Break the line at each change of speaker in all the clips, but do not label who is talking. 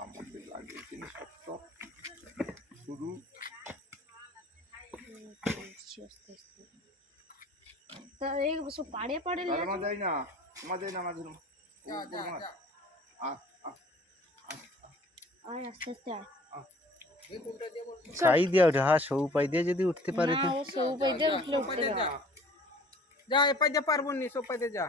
আমাদের লাগে জিনিসপত্র শুরু
তা এই সব পাড়ে পাড়ে
আর মা যাই না মা যাই না মাঝে আ আ
আয় আস্তে আস্তে আয়
চাই দিয়া উঠে হ্যাঁ সৌ পাই দিয়ে যদি উঠতে পারে তো
ও সৌ পাই দিয়ে উঠলে উঠতে
যা যা এ পাইতে পারব নি সব পাইতে যা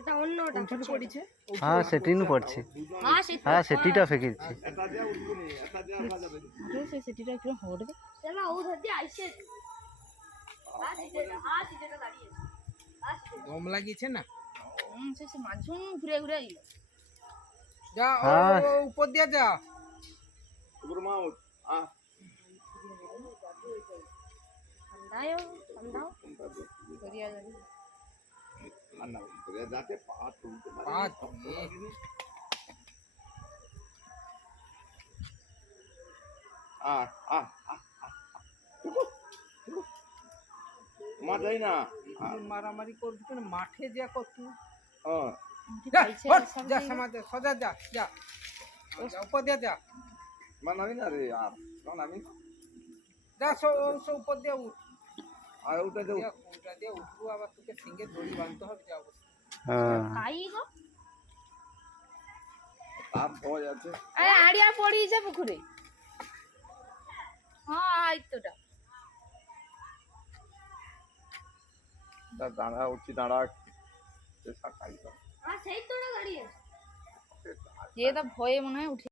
এটা অন্য ওটা
পড়িছে?
হ্যাঁ সেটিনু পড়ছে।
হ্যাঁ সে
হ্যাঁ সেটিটা ফেকেছে।
এটা দিয়ে উঠবো নি এটা দিয়ে আসা যাবে
পারে সেই সেটিটা একটু হড় দে।
চলো ও ধরতে আইছে হ্যাঁ সিটে হ্যাঁ সিটে দাঁড়িয়ে হ্যাঁ
লাগিয়েছে না?
হুম সে সে মাঝুম ঘুরে ঘুরে আইল।
যা ও। উপর দিয়ে যা।
উপর মা আ
ঠান্ডায় ঠান্ডাও
করিয়া যাবে
না না উপরে যাতে পা তুলতে পারে।
পা
সব
তুলে।
জিনিস। আ আ আ আ, আ। মা যাই না।
মারামারি করবি কেন? মাঠে যা কত।
হ্যাঁ।
যা যা
জায়গায়।
সমাজ সজা যা যা। যা, দিয়ে যা।
মা নামি না রে আর। না নামি
যা সব সব উপর দিয়ে উঠ।
আর যাও
দিয়া, কোনটা দিয়ে উঠবো আবার তোকে সিঙ্গে দড়ি বাঁধতে হবে যা অবস্থা।
হ্যাঁ।
কাই গো।
তার ভয় আছে
আরে আড়িয়া পড়ি যা পুকুরে। হ্যাঁ আই তোটা।
তা দাঁড়া উঠছি দাঁড়া। সে
হ্যাঁ সেই তো দাঁড়িয়ে
যে তা ভয়ে মনে হয় উঠে